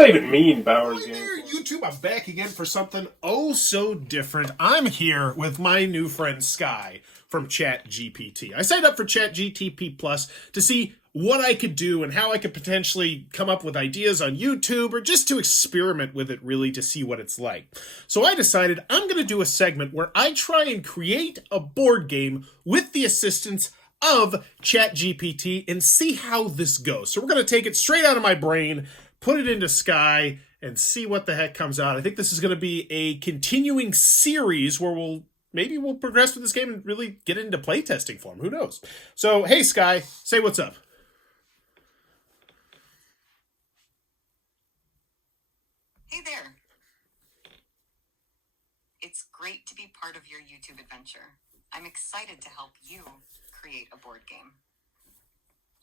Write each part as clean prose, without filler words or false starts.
that even mean, Bowers Hey game? there, YouTube. I'm back again for something oh so different. I'm here with my new friend Sky from Chat GPT. I signed up for Chat GPT Plus to see what I could do and how I could potentially come up with ideas on YouTube or just to experiment with it really to see what it's like. So I decided I'm going to do a segment where I try and create a board game with the assistance of Chat GPT and see how this goes. So we're going to take it straight out of my brain, put it into Sky, and see what the heck comes out. I think this is going to be a continuing series where we'll progress with this game and really get into playtesting form. Who knows? So, hey, Sky, say what's up. Hey there. It's great to be part of your YouTube adventure. I'm excited to help you create a board game.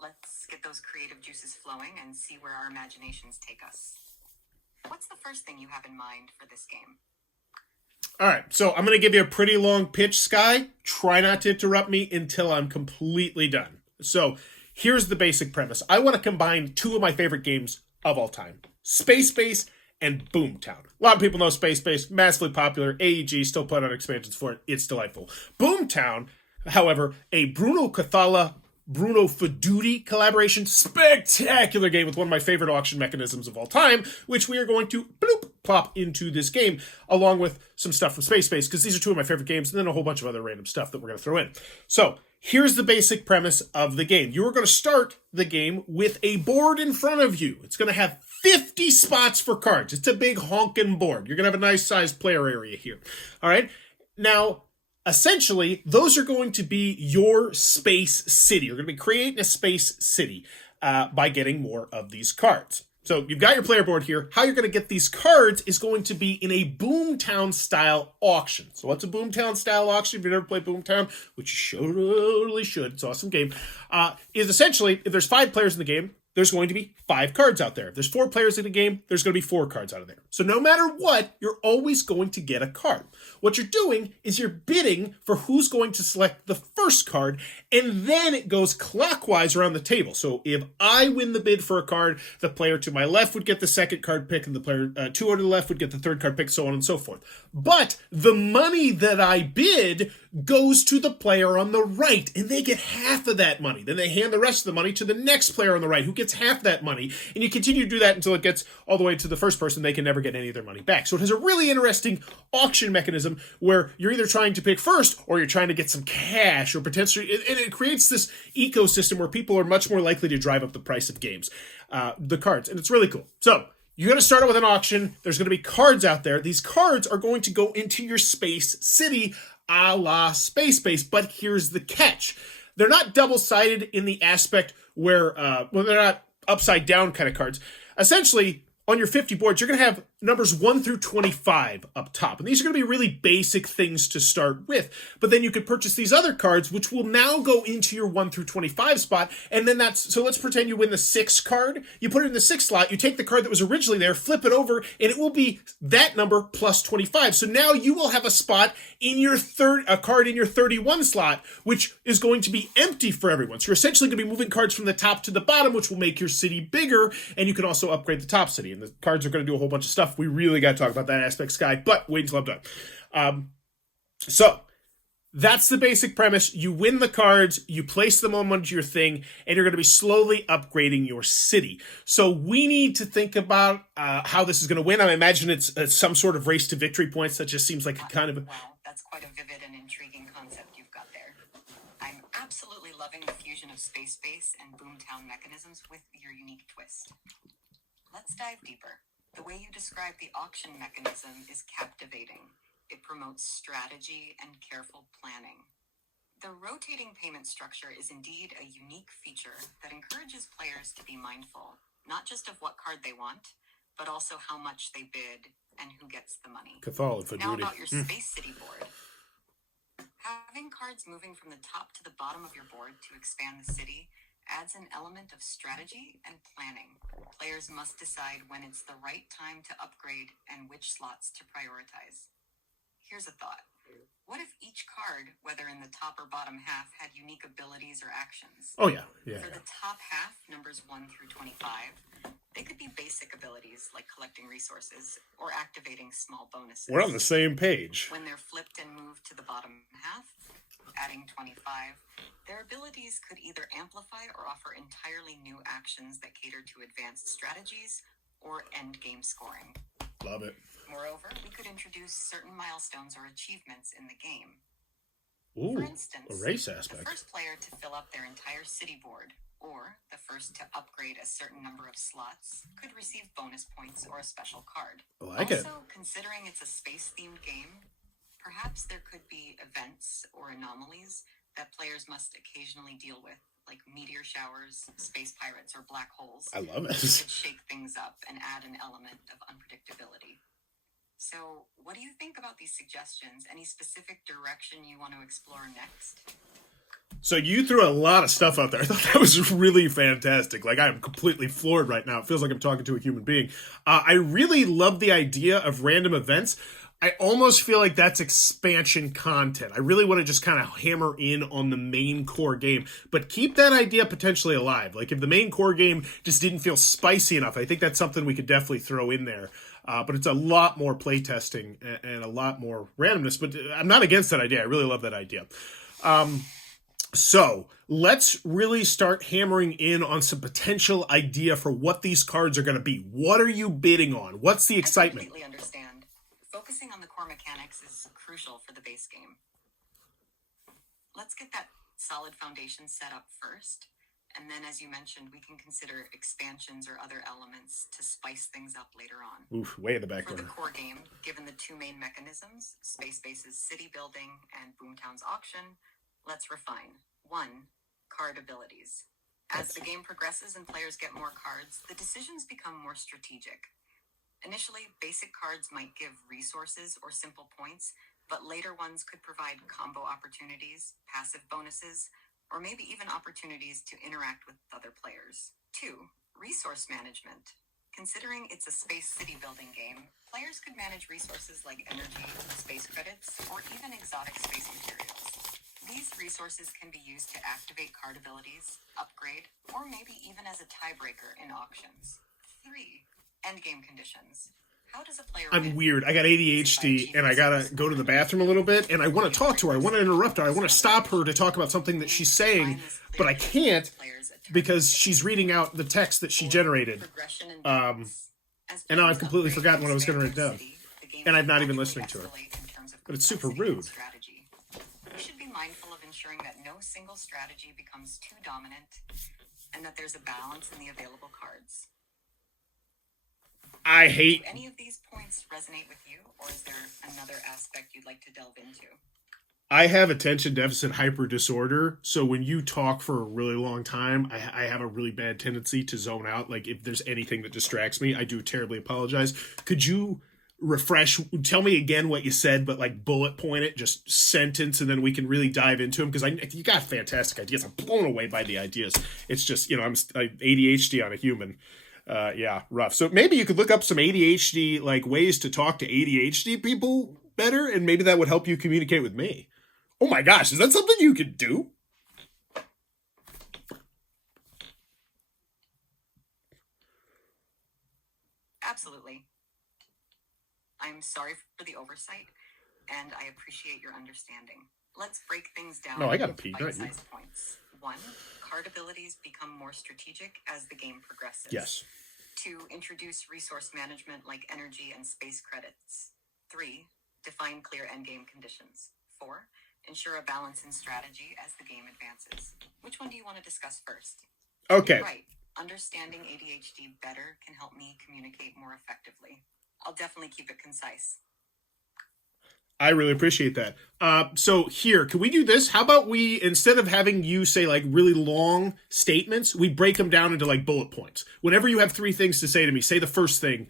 Let's get those creative juices flowing and see where our imaginations take us. What's the first thing you have in mind for this game? All right, so I'm going to give you a pretty long pitch, Sky. Try not to interrupt me until I'm completely done. So here's the basic premise. I want to combine two of my favorite games of all time, Space and Boomtown. A lot of people know Space, massively popular. AEG still put out expansions for it. It's delightful. Boomtown, however, a Bruno Cathala, Bruno Fedudi collaboration, spectacular game with one of my favorite auction mechanisms of all time, which we are going to plop into this game, along with some stuff from Space, because these are two of my favorite games, and then a whole bunch of other random stuff that we're going to throw in. So here's the basic premise of the game. You are going to start the game with a board in front of you. It's going to have 50 spots for cards. It's a big honking board. You're going to have a nice sized player area here. All right. Now, essentially, those are going to be your space city. You're going to be creating a space city by getting more of these cards. So you've got your player board here. How you're going to get these cards is going to be in a Boomtown style auction. So what's a Boomtown style auction? If you've never played Boomtown, which you totally should, it's an awesome game, is essentially, if there's 5 players in the game, there's going to be 5 cards out there. If there's 4 players in the game, there's going to be 4 cards out of there. So no matter what, you're always going to get a card. What you're doing is you're bidding for who's going to select the first card, and then it goes clockwise around the table. So if I win the bid for a card, the player to my left would get the second card pick, and the player 2 on the left would get the third card pick, so on and so forth. But the money that I bid goes to the player on the right, and they get half of that money. Then they hand the rest of the money to the next player on the right, who gets half that money, and you continue to do that until it gets all the way to the first person. They can never get any of their money back. So it has a really interesting auction mechanism where you're either trying to pick first or you're trying to get some cash or potentially, and it creates this ecosystem where people are much more likely to drive up the price of games, the cards, and it's really cool. So you're going to start out with an auction. There's going to be cards out there. These cards are going to go into your space city a la Space, but here's the catch. They're not double-sided in the aspect where, they're not upside down kind of cards. Essentially, on your 50 boards, you're going to have numbers 1 through 25 up top. And these are going to be really basic things to start with. But then you could purchase these other cards, which will now go into your 1 through 25 spot. And then so let's pretend you win the 6 card. You put it in the 6th slot. You take the card that was originally there, flip it over, and it will be that number plus 25. So now you will have a spot in your a card in your 31 slot, which is going to be empty for everyone. So you're essentially going to be moving cards from the top to the bottom, which will make your city bigger. And you can also upgrade the top city. And the cards are going to do a whole bunch of stuff. We really got to talk about that aspect, Sky, but wait until I'm done. So that's the basic premise. You win the cards, you place them on your thing, and you're going to be slowly upgrading your city. So we need to think about how this is going to win. I imagine it's some sort of race to victory points. That just seems like a kind of... Wow, that's quite a vivid and intriguing concept you've got there. I'm absolutely loving the fusion of Space and Boomtown mechanisms with your unique twist. Let's dive deeper. The way you describe the auction mechanism is captivating. It promotes strategy and careful planning. The rotating payment structure is indeed a unique feature that encourages players to be mindful, not just of what card they want, but also how much they bid and who gets the money. Now about your Space City board. Having cards moving from the top to the bottom of your board to expand the city adds an element of strategy and planning. Players must decide when it's the right time to upgrade and which slots to prioritize. Here's a thought. What if each card, whether in the top or bottom half, had unique abilities or actions? Oh, yeah. For the top half, numbers 1 through 25, They could be basic abilities like collecting resources or activating small bonuses. We're on the same page. When they're flipped and moved to the bottom half, adding 25, their abilities could either amplify or offer entirely new actions that cater to advanced strategies or endgame scoring. Love it. Moreover, we could introduce certain milestones or achievements in the game. Ooh, For instance, a race aspect. the first player to fill up their entire city board, or the first to upgrade a certain number of slots, could receive bonus points or a special card. I like it. Also, considering it's a space-themed game, perhaps there could be events or anomalies that players must occasionally deal with, like meteor showers, space pirates, or black holes. I love That it. could shake things up and add an element of unpredictability. So, what do you think about these suggestions? Any specific direction you want to explore next? So you threw a lot of stuff out there. I thought that was really fantastic. Like, I'm completely floored right now. It feels like I'm talking to a human being. I really love the idea of random events. I almost feel like that's expansion content. I really want to just kind of hammer in on the main core game, but keep that idea potentially alive. Like, if the main core game just didn't feel spicy enough, I think that's something we could definitely throw in there. But it's a lot more playtesting and a lot more randomness. But I'm not against that idea. I really love that idea. So let's really start hammering in on some potential idea for what these cards are going to be. What are you bidding on? What's the excitement? I completely understand. Focusing on the core mechanics is crucial for the base game. Let's get that solid foundation set up first. And then, as you mentioned, we can consider expansions or other elements to spice things up later on. Oof, way in the back For the corner. core game, given the two main mechanisms, Space Base's city building and Boomtown's auction, let's refine. 1. Card abilities. As the game progresses and players get more cards, the decisions become more strategic. Initially, basic cards might give resources or simple points, but later ones could provide combo opportunities, passive bonuses, or maybe even opportunities to interact with other players. 2. Resource management. Considering it's a space city building game, players could manage resources like energy, space credits, or even exotic space materials. These resources can be used to activate card abilities, upgrade, or maybe even as a tiebreaker in auctions. 3. Endgame conditions. How does a player I'm win? weird. I got ADHD and I gotta go to the bathroom a little bit and I want to talk to her. I want to interrupt her. I want to stop her to talk about something that she's saying, but I can't because she's reading out the text that she generated. And now I've completely forgotten what I was going to write down. And I'm not even listening to her. But it's super rude. You should be mindful of ensuring that no single strategy becomes too dominant and that there's a balance in the available cards. I hate... Do any of these points resonate with you, or is there another aspect you'd like to delve into? I have attention deficit hyper disorder, so when you talk for a really long time, I have a really bad tendency to zone out. Like, if there's anything that distracts me, I do terribly apologize. Could you refresh, tell me again what you said, but like bullet point it, just sentence, and then we can really dive into them, because you got fantastic ideas. I'm blown away by the ideas. It's just, I'm ADHD on a human. Yeah, rough. So maybe you could look up some ADHD, like, ways to talk to ADHD people better, and maybe that would help you communicate with me. Oh my gosh, is that something you could do? Absolutely. I'm sorry for the oversight, and I appreciate your understanding. Let's break things down. No, I gotta pee, into not you. bite-sized points. 1. Card abilities become more strategic as the game progresses. Yes. 2. Introduce resource management like energy and space credits. 3. Define clear endgame conditions. 4. Ensure a balance in strategy as the game advances. Which one do you want to discuss first? Okay. Right. Understanding ADHD better can help me communicate more effectively. I'll definitely keep it concise. I really appreciate that. So here, can we do this? How about we, instead of having you say like really long statements, we break them down into like bullet points. Whenever you have 3 things to say to me, say the first thing.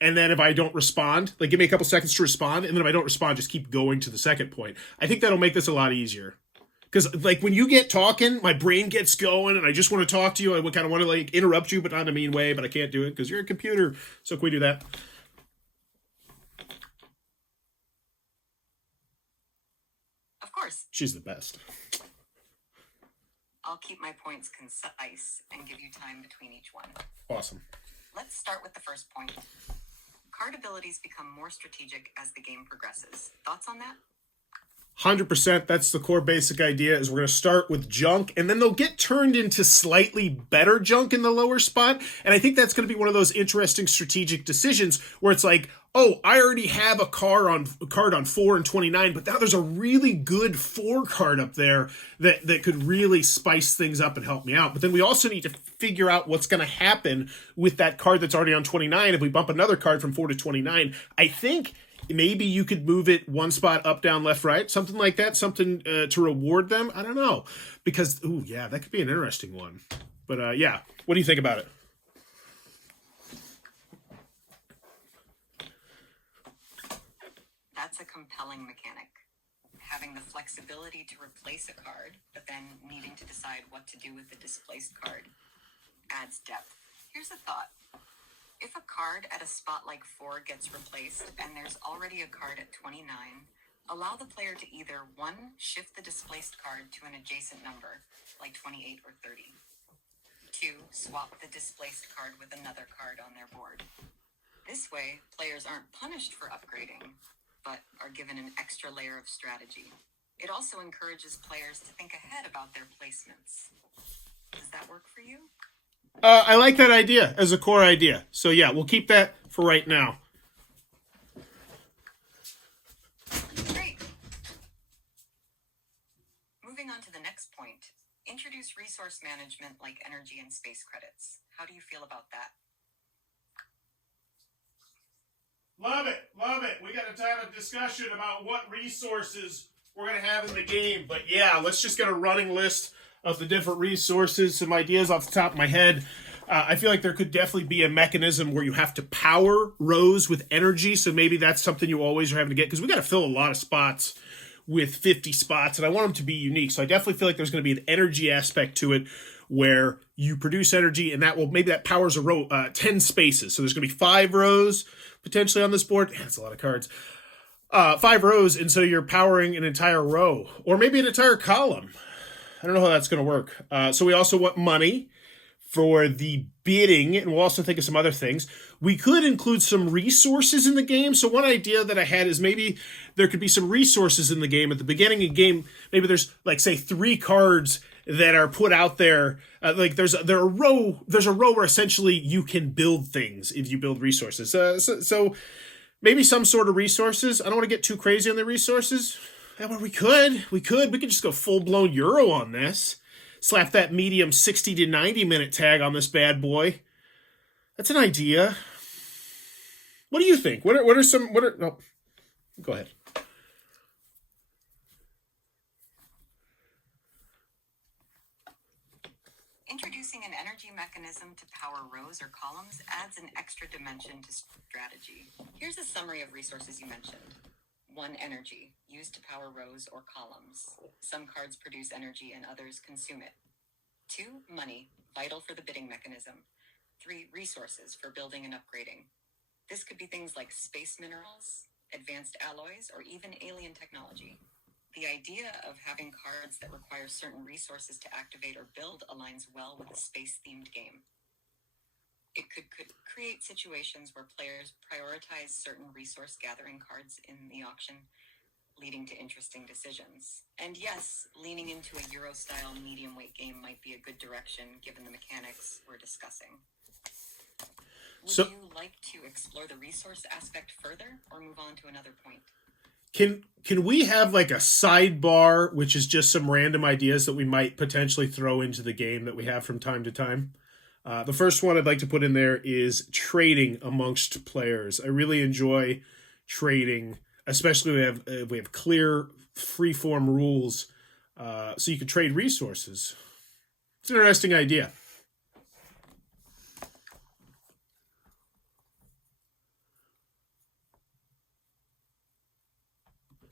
And then if I don't respond, like, give me a couple seconds to respond. And then if I don't respond, just keep going to the second point. I think that'll make this a lot easier. Because, like, when you get talking, my brain gets going and I just want to talk to you. I kind of want to, like, interrupt you, but not in a mean way, but I can't do it because you're a computer. So can we do that? Of course. She's the best. I'll keep my points concise and give you time between each one. Awesome. Let's start with the first point. Card abilities become more strategic as the game progresses. Thoughts on that? 100%. That's the core basic idea is we're going to start with junk and then they'll get turned into slightly better junk in the lower spot. And I think that's going to be one of those interesting strategic decisions where it's like, oh, I already have a card on 4 and 29, but now there's a really good 4 card up there that could really spice things up and help me out. But then we also need to figure out what's going to happen with that card that's already on 29 if we bump another card from 4 to 29. I think maybe you could move it one spot up, down, left, right, something like that, something to reward them. I don't know. Because, ooh, yeah, that could be an interesting one. But, yeah, what do you think about it? That's a compelling mechanic. Having the flexibility to replace a card, but then needing to decide what to do with the displaced card adds depth. Here's a thought. If a card at a spot like 4 gets replaced and there's already a card at 29, allow the player to either 1, shift the displaced card to an adjacent number, like 28 or 30. 2, swap the displaced card with another card on their board. This way, players aren't punished for upgrading, but are given an extra layer of strategy. It also encourages players to think ahead about their placements. Does that work for you? I like that idea as a core idea. So yeah, we'll keep that for right now. Great. Moving on to the next point. Introduce resource management like energy and space credits. How do you feel about that? Love it. Love it. We got to have a discussion about what resources we're going to have in the game. But yeah, let's just get a running list of the different resources, some ideas off the top of my head. I feel like there could definitely be a mechanism where you have to power rows with energy. So maybe that's something you always are having to get because we got to fill a lot of spots with 50 spots and I want them to be unique. So I definitely feel like there's going to be an energy aspect to it where you produce energy and maybe that powers a row, 10 spaces. So there's going to be 5 rows potentially on this board. Man, that's a lot of cards. 5 rows. And so you're powering an entire row or maybe an entire column. I don't know how that's going to work. So we also want money for the bidding, and we'll also think of some other things. We could include some resources in the game. So one idea that I had is maybe there could be some resources in the game. At the beginning of the game, maybe there's, like, say, 3 cards that are put out there. There's a row where essentially you can build things if you build resources. So maybe some sort of resources. I don't want to get too crazy on the resources. Yeah, well, we could just go full-blown Euro on this. Slap that medium 60 to 90 minute tag on this bad boy. That's an idea. What do you think? Go ahead. Introducing an energy mechanism to power rows or columns adds an extra dimension to strategy. Here's a summary of resources you mentioned. 1, energy, used to power rows or columns. Some cards produce energy and others consume it. 2, money, vital for the bidding mechanism. 3, resources for building and upgrading. This could be things like space minerals, advanced alloys, or even alien technology. The idea of having cards that require certain resources to activate or build aligns well with a space-themed game. It could create situations where players prioritize certain resource-gathering cards in the auction, leading to interesting decisions. And yes, leaning into a Euro-style medium-weight game might be a good direction given the mechanics we're discussing. Would you like to explore the resource aspect further or move on to another point? Can we have like a sidebar, which is just some random ideas that we might potentially throw into the game that we have from time to time? The first one I'd like to put in there is trading amongst players. I really enjoy trading, especially we have clear, free-form rules, so you can trade resources. It's an interesting idea.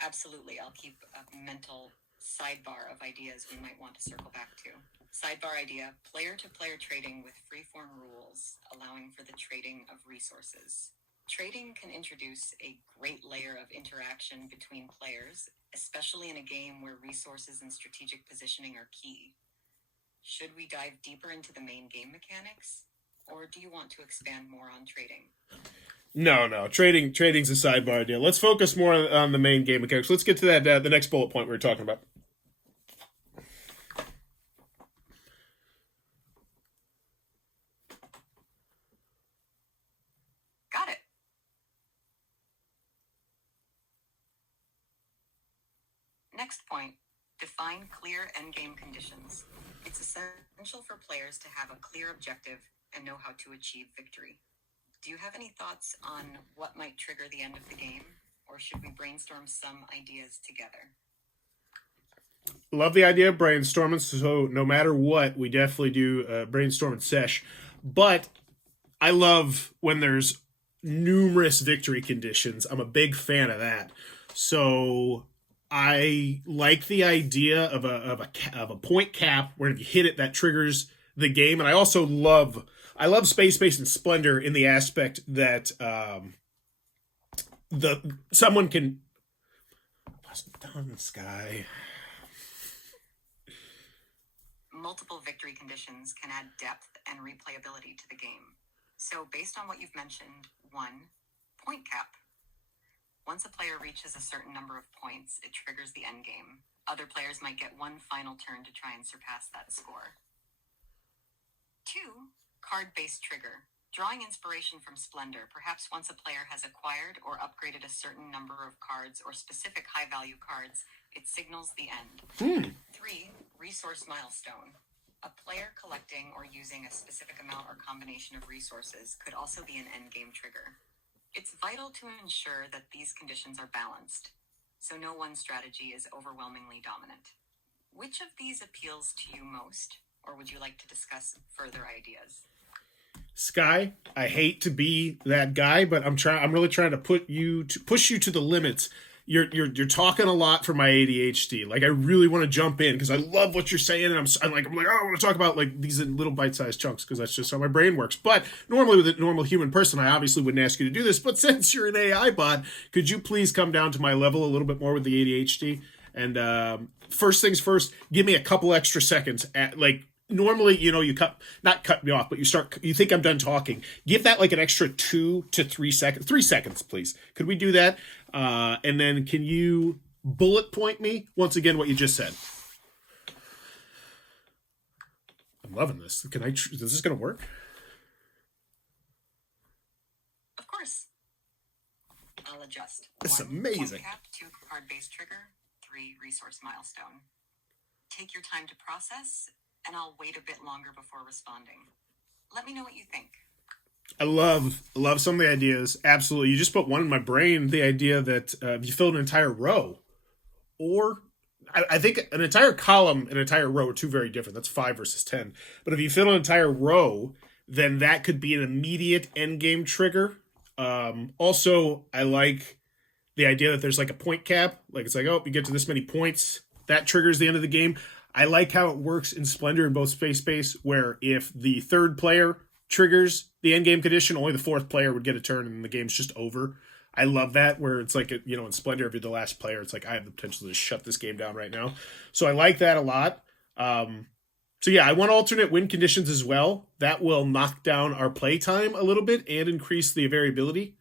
Absolutely. I'll keep a mental sidebar of ideas we might want to circle back to. Sidebar idea, player-to-player trading with free-form rules, allowing for the trading of resources. Trading can introduce a great layer of interaction between players, especially in a game where resources and strategic positioning are key. Should we dive deeper into the main game mechanics, or do you want to expand more on trading? No. Trading's a sidebar idea. Let's focus more on the main game mechanics. Let's get to that the next bullet point we were talking about. Got it. Next point, define clear endgame conditions. It's essential for players to have a clear objective and know how to achieve victory. Do you have any thoughts on what might trigger the end of the game, or should we brainstorm some ideas together? Love the idea of brainstorming, so no matter what, we definitely do brainstorming sesh. But I love when there's numerous victory conditions. I'm a big fan of that. So I like the idea of a point cap where if you hit it, that triggers the game. And I also love Space Base and Splendor in the aspect that someone can. Wasn't done, Sky. Multiple victory conditions can add depth and replayability to the game. So based on what you've mentioned, 1, point cap. Once a player reaches a certain number of points, it triggers the end game. Other players might get one final turn to try and surpass that score. 2, card-based trigger. Drawing inspiration from Splendor, perhaps once a player has acquired or upgraded a certain number of cards or specific high-value cards, it signals the end. 3, resource milestone. A player collecting or using a specific amount or combination of resources could also be an endgame trigger. It's vital to ensure that these conditions are balanced, so no one strategy is overwhelmingly dominant. Which of these appeals to you most, or would you like to discuss further ideas? Sky, I hate to be that guy, but I'm really trying to push you to the limits. You're talking a lot for my ADHD. Like I really want to jump in because I love what you're saying, and I'm like, oh, I want to talk about like these little bite-sized chunks because that's just how my brain works. But normally with a normal human person, I obviously wouldn't ask you to do this. But since you're an AI bot, could you please come down to my level a little bit more with the ADHD? And first things first, give me a couple extra seconds. Normally, you not cut me off, but you think I'm done talking. Give that like an extra 2 to 3 seconds. 3 seconds, please. Could we do that? And then can you bullet point me once again what you just said? I'm loving this. Is this going to work? Of course. I'll adjust. This is 1, amazing. Point cap, 2, card-based trigger, 3, resource milestone. Take your time to process, and I'll wait a bit longer before responding. Let me know what you think. I love some of the ideas. Absolutely. You just put one in my brain, the idea that if you fill an entire row, or I think an entire column and an entire row are two very different. That's 5 versus 10. But if you fill an entire row, then that could be an immediate end game trigger. Also, I like the idea that there's like a point cap. Like it's like, oh, you get to this many points. That triggers the end of the game. I like how it works in Splendor in both Space Base, where if the third player triggers the end game condition, only the fourth player would get a turn and the game's just over. I love that, where it's like, in Splendor, if you're the last player, it's like, I have the potential to shut this game down right now. So I like that a lot. So yeah, I want alternate win conditions as well. That will knock down our play time a little bit and increase the variability.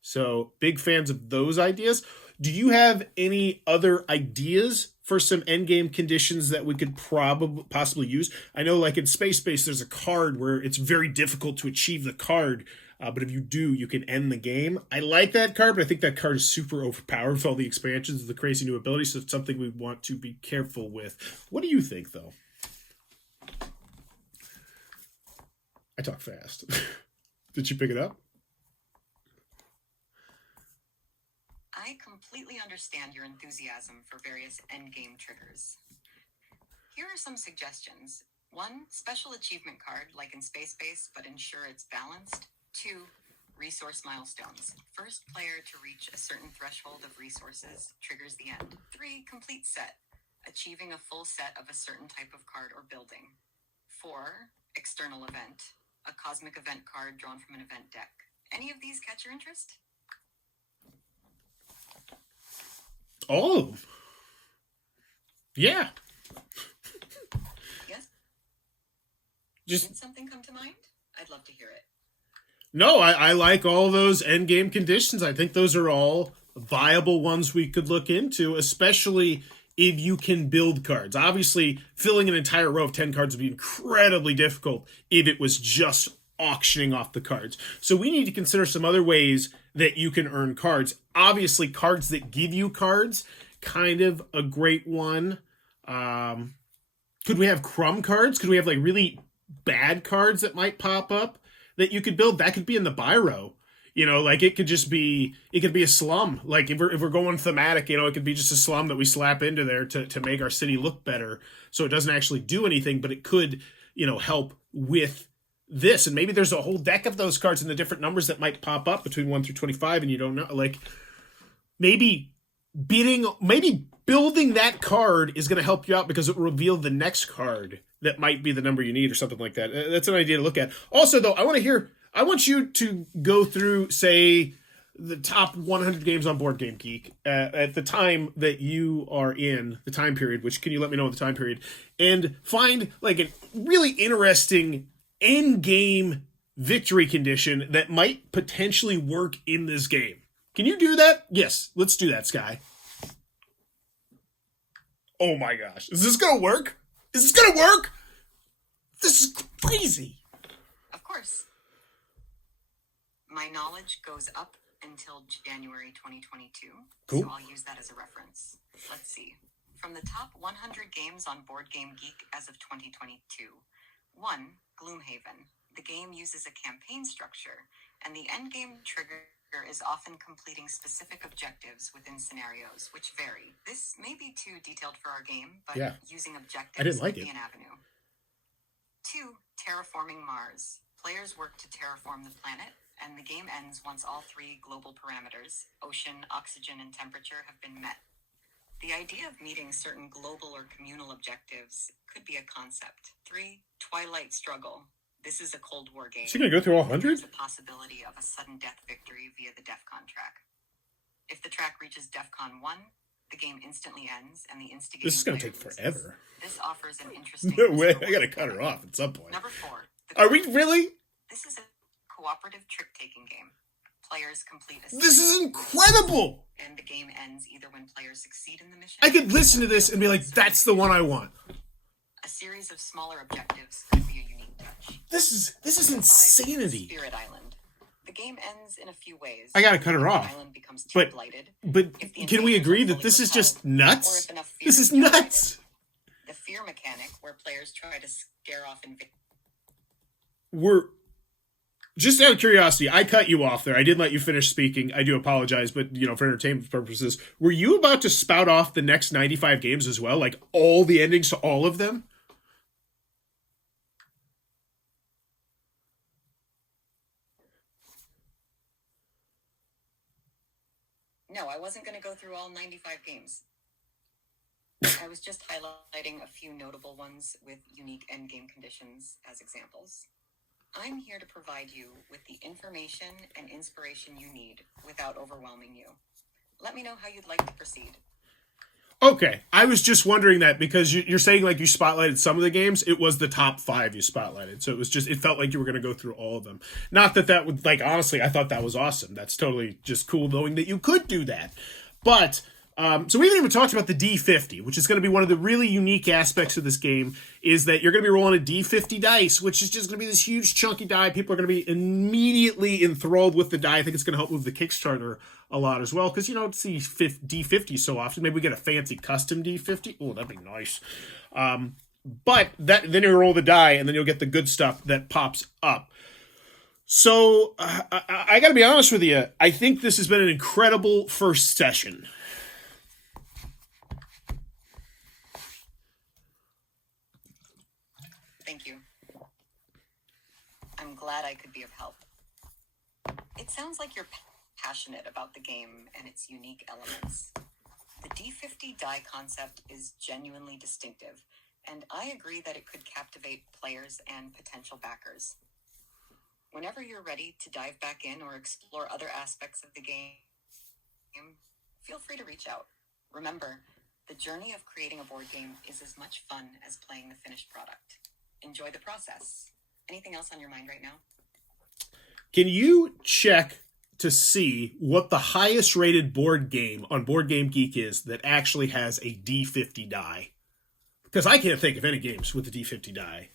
So big fans of those ideas. Do you have any other ideas for some endgame conditions that we could possibly use? I know like in Space Base, there's a card where it's very difficult to achieve the card. But if you do, you can end the game. I like that card, but I think that card is super overpowered with all the expansions, the crazy new abilities. So it's something we want to be careful with. What do you think, though? I talk fast. Did you pick it up? I completely understand your enthusiasm for various endgame triggers. Here are some suggestions. 1, special achievement card, like in Space Base, but ensure it's balanced. 2, resource milestones. First player to reach a certain threshold of resources triggers the end. 3, complete set. Achieving a full set of a certain type of card or building. 4, external event. A cosmic event card drawn from an event deck. Any of these catch your interest? All of them. Yeah. Yes? Just Did something come to mind? I'd love to hear it. no, I like all those end game conditions. I think those are all viable ones we could look into, especially if you can build cards. Obviously, filling an entire row of 10 cards would be incredibly difficult if it was just auctioning off the cards. So we need to consider some other ways that you can earn cards. Obviously, cards that give you cards, kind of a great one. Could we have crumb cards? Could we have like really bad cards that might pop up that you could build? That could be in the buy row. You know, like it could be a slum. Like if we're going thematic, you know, it could be just a slum that we slap into there to make our city look better. So it doesn't actually do anything, but it could, you know, help with this. And maybe there's a whole deck of those cards in the different numbers that might pop up between 1 through 25, and you don't know. Like maybe building that card is going to help you out because it will reveal the next card that might be the number you need or something like that. That's an idea to look at. Also, though, I want you to go through, say, the top 100 games on Boardgame Geek at the time that you are in, the time period, which can you let me know the time period, and find like a really interesting end game victory condition that might potentially work in this game. Can you do that? Yes, let's do that, Sky. Oh my gosh. Is this going to work? Is this going to work? This is crazy. Of course. My knowledge goes up until January 2022, cool. So I'll use that as a reference. Let's see. From the top 100 games on Boardgame Geek as of 2022, 1. Gloomhaven. The game uses a campaign structure, and the endgame trigger is often completing specific objectives within scenarios, which vary. This may be too detailed for our game, but using objectives could be an avenue. 2. Terraforming Mars. Players work to terraform the planet, and the game ends once all 3 global parameters, ocean, oxygen, and temperature, have been met. The idea of meeting certain global or communal objectives could be a concept. 3. Twilight Struggle. This is a Cold War game. Is he going to go through all 100? There's a possibility of a sudden death victory via the DEFCON track. If the track reaches DEFCON 1, the game instantly ends, and the instigating This is going to player take loses. forever. This offers an interesting... No way, I got to cut her off at some point. Number 4. Are we really? This is a cooperative trick-taking game. Players complete a... This is incredible! And the game ends either when players succeed in the mission... I could listen to this and be like, that's the one I want. A series of smaller objectives could be a unique touch. This is insanity. Spirit Island. The game ends in a few ways. I gotta cut her off. Island becomes too blighted. But can we agree that this is just nuts? This is nuts. The fear mechanic, where players try to scare off invaders. We're just out of curiosity. I cut you off there. I did let you finish speaking. I do apologize, but you know, for entertainment purposes, were you about to spout off the next 95 games as well, like all the endings to all of them? No, I wasn't going to go through all 95 games. I was just highlighting a few notable ones with unique endgame conditions as examples. I'm here to provide you with the information and inspiration you need without overwhelming you. Let me know how you'd like to proceed. Okay, I was just wondering that because you're saying like you spotlighted some of the games. It was the top 5 you spotlighted. So it felt like you were going to go through all of them. Not that would, like, honestly, I thought that was awesome. That's totally just cool knowing that you could do that. But, so we haven't even talked about the D50, which is going to be one of the really unique aspects of this game, is that you're going to be rolling a D50 dice, which is just going to be this huge chunky die. People are going to be immediately enthralled with the die. I think it's going to help move the Kickstarter a lot as well, because you don't see D50 so often. Maybe we get a fancy custom D50. Oh, that'd be nice. But then you roll the die, and then you'll get the good stuff that pops up. So I got to be honest with you. I think this has been an incredible first session. Thank you. I'm glad I could be of help. It sounds like you're passionate about the game and its unique elements. The D50 die concept is genuinely distinctive, and I agree that it could captivate players and potential backers. Whenever you're ready to dive back in or explore other aspects of the game, feel free to reach out. Remember, the journey of creating a board game is as much fun as playing the finished product. Enjoy the process. Anything else on your mind right now? Can you check to see what the highest rated board game on Board Game Geek is that actually has a D50 die? Because I can't think of any games with a D50 die.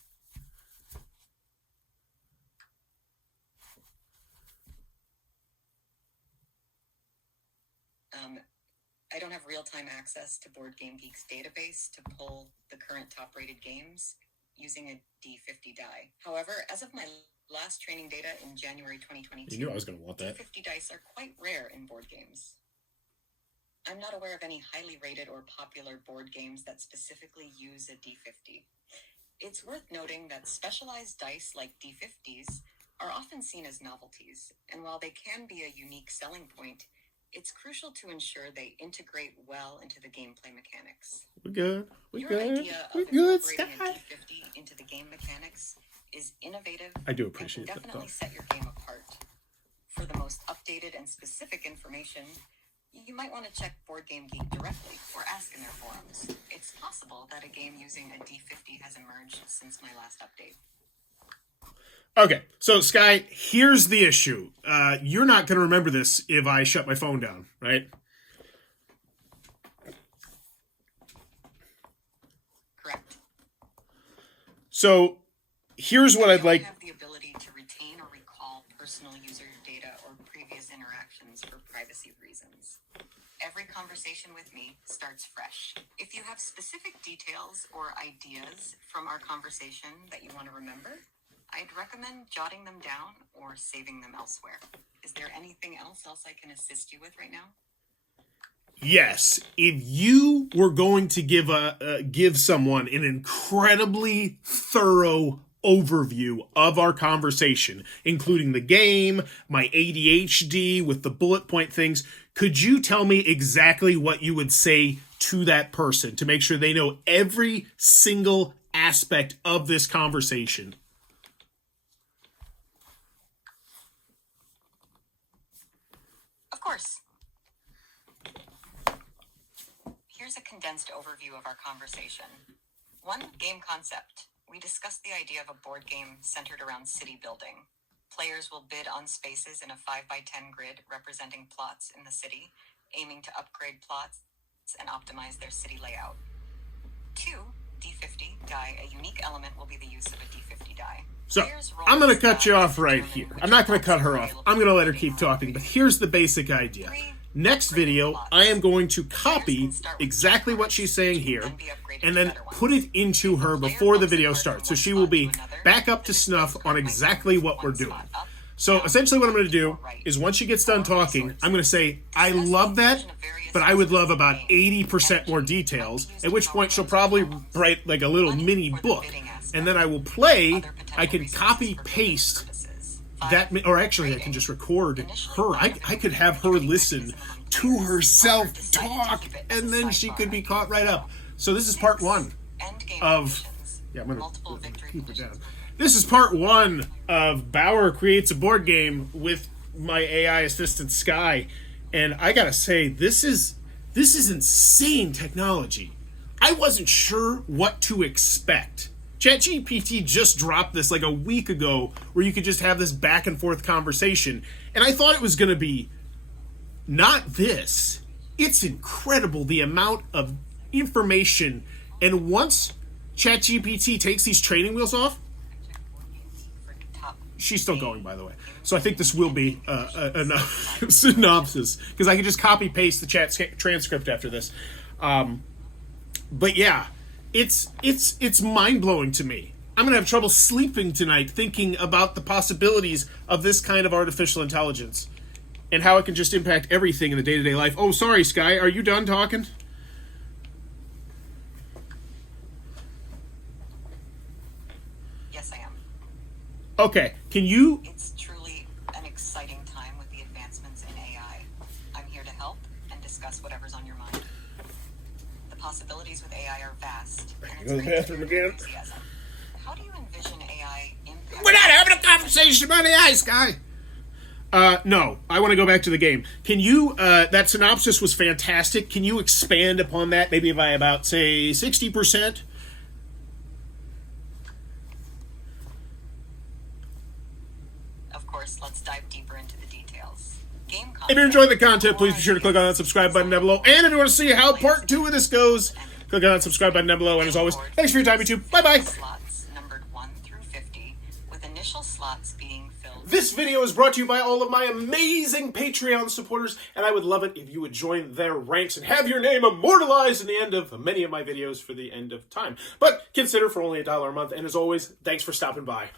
I don't have real-time access to Board Game Geek's database to pull the current top-rated games using a D50 die. However, as of my last training data in January 2022, You knew I was going to want that. D50 dice are quite rare in board games. I'm not aware of any highly rated or popular board games that specifically use a D50. It's worth noting that specialized dice like D50s are often seen as novelties, and while they can be a unique selling point, it's crucial to ensure they integrate well into the gameplay mechanics. We're good. Your idea of good, incorporating Scott. a D50 into the game mechanics is innovative I do and can appreciate that, definitely though. set your game apart. For the most updated and specific information, you might want to check Board Game Geek directly or ask in their forums. It's possible that a game using a D50 has emerged since my last update. Okay, so Sky, here's the issue. You're not going to remember this if I shut my phone down, right? Correct. So here's what I'd like. You have the ability to retain or recall personal user data or previous interactions for privacy reasons. Every conversation with me starts fresh. If you have specific details or ideas from our conversation that you want to remember, I'd recommend jotting them down or saving them elsewhere. Is there anything else I can assist you with right now? Yes, if you were going to give someone an incredibly thorough overview of our conversation, including the game, my ADHD with the bullet point things, could you tell me exactly what you would say to that person to make sure they know every single aspect of this conversation? Of course. Here's a condensed overview of our conversation. 1. Game concept. We discussed the idea of a board game centered around city building. Players will bid on spaces in a 5x10 grid representing plots in the city, aiming to upgrade plots and optimize their city layout. 2. D50 die. A unique element will be the use of a D50 die. So, I'm going to cut you off right here. I'm not going to cut her off. I'm going to let her keep talking, but here's the basic idea. Next video, I am going to copy exactly what she's saying here and then put it into her before the video starts. So she will be back up to snuff on exactly what we're doing. So essentially what I'm going to do is once she gets done talking, I'm going to say, I love that, but I would love about 80% more details, at which point she'll probably write like a little mini book. And then I will play, I can copy paste that, or actually I can just record her. I could have her listen to herself talk, and then she could be caught right up. So this is part 1 of, yeah, I'm going to keep it down. This is part 1 of Bauer Creates a Board Game with my AI assistant Sky. And I gotta say, this is insane technology. I wasn't sure what to expect. Chat GPT just dropped this like a week ago where you could just have this back and forth conversation. And I thought it was going to be not this. It's incredible the amount of information. And once Chat GPT takes these training wheels off, she's still going, by the way. So I think this will be a synopsis because I can just copy paste the chat transcript after this. But yeah. It's mind-blowing to me. I'm going to have trouble sleeping tonight thinking about the possibilities of this kind of artificial intelligence and how it can just impact everything in the day-to-day life. Oh, sorry, Sky. Are you done talking? Yes, I am. Okay. Can you... It's truly an exciting time with the advancements in AI. I'm here to help and discuss whatever's on your mind. The possibilities with AI are vast. Go to the bathroom again. How do you envision AI impacting... We're not having a conversation about AI, Sky. No, I want to go back to the game. Can you, that synopsis was fantastic. Can you expand upon that maybe by about, say, 60%? course, let's dive deeper into the details. Game concept. If you're enjoying the content, please be sure to click on that subscribe button down below. And if you want to see how part 2 of this goes, click on that subscribe button down below. And as always, thanks for your time, YouTube. Bye-bye. Slots numbered 1 through 50, with initial slots being filled. This video is brought to you by all of my amazing Patreon supporters, and I would love it if you would join their ranks and have your name immortalized in the end of many of my videos for the end of time. But consider for only $1 a month, and as always, thanks for stopping by.